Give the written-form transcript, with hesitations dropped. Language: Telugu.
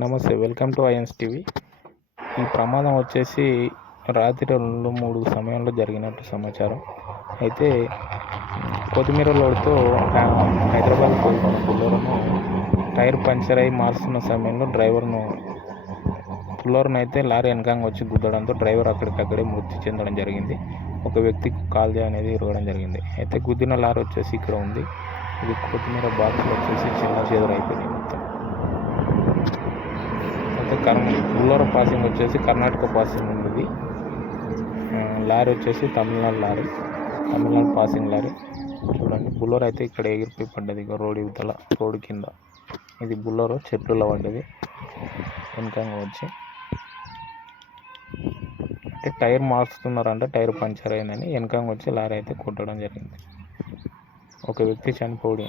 నమస్తే, వెల్కమ్ టు ఐఎన్స్ టీవీ. ఈ ప్రమాదం వచ్చేసి రాత్రి 2-3 సమయంలో జరిగినట్టు సమాచారం. అయితే కొత్తిమీర లోడ్తో హైదరాబాద్కి వెళ్తున్న బుల్లెరోను టైర్ పంచర్ అయి మారుస్తున్న సమయంలో బుల్లెరోను అయితే లారీ వెనకంగా వచ్చి గుద్దడంతో డ్రైవర్ అక్కడికక్కడే మృతి చెందడం జరిగింది. ఒక వ్యక్తికి కాలు అనేది ఇరగడం జరిగింది. అయితే గుద్దిన లారీ వచ్చేసి ఇక్కడ ఉంది. ఇది కొత్తిమీర బాక్సులు వచ్చేసి చిన్న చెదురైపోయింది మొత్తం. అయితే బుల్లెరో పాసింగ్ వచ్చేసి కర్ణాటక పాసింగ్ ఉంది. లారీ వచ్చేసి తమిళనాడు పాసింగ్ లారీ. చూడండి, బుల్లెరో అయితే ఇక్కడ ఎగిరిపోయి పడ్డది. రోడ్డు కింద ఇది బుల్లెరో చెట్లలో పడ్డది వెనకంగా వచ్చి. అంటే టైర్ మార్చుతున్నారంటే టైర్ పంచర్ అయిందని వెనకంగా వచ్చి లారీ అయితే కొట్టడం జరిగింది. ఒక వ్యక్తి చనిపోవడం.